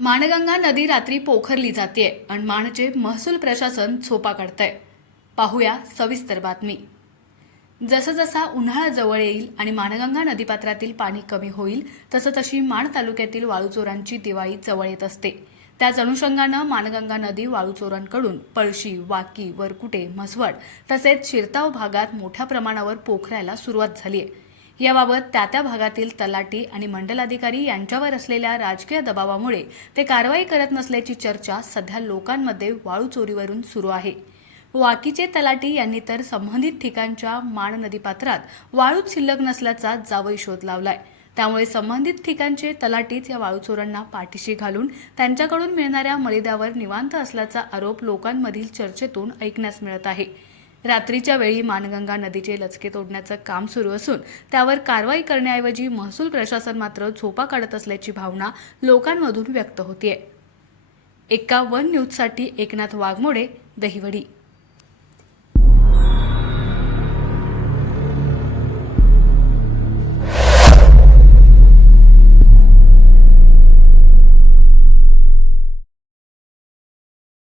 माणगंगा नदी रात्री पोखरली जाते आणि माणचे महसूल प्रशासन झोपा काढतंय. पाहूया सविस्तर बातमी. जसं जसा उन्हाळा जवळ येईल आणि माणगंगा नदीपात्रातील पाणी कमी होईल तसं तशी माण तालुक्यातील वाळूचोरांची दिवाळी जवळ येत असते. त्याच अनुषंगानं माणगंगा नदी वाळूचोरांकडून पळशी वाकी वरकुटे म्हसवड तसेच शिरताव भागात मोठ्या प्रमाणावर पोखरायला सुरुवात झाली आहे याबाबत त्या त्या भागातील तलाठी आणि मंडलाधिकारी यांच्यावर असलेल्या राजकीय दबावामुळे ते कारवाई करत नसल्याची चर्चा सध्या लोकांमध्ये वाळू चोरीवरून सुरू आहे. वाकीचे तलाटी यांनी तर संबंधित ठिकाणच्या माण नदीपात्रात वाळूच शिल्लक नसल्याचा जावई शोध लावलाय. त्यामुळे संबंधित ठिकाणचे तलाटीच या वाळूचोरांना पाठीशी घालून त्यांच्याकडून मिळणाऱ्या मलिद्यावर निवांत असल्याचा आरोप लोकांमधील चर्चेतून ऐकण्यास मिळत आहे. रात्रीच्या वेळी मानगंगा नदीचे लचके तोडण्याचं काम सुरू असून त्यावर कारवाई करण्याऐवजी महसूल प्रशासन मात्र झोपा काढत असल्याची भावना लोकांमधून व्यक्त होतीये. एका वन न्यूजसाठी एकनाथ वाघमोडे दहिवडी.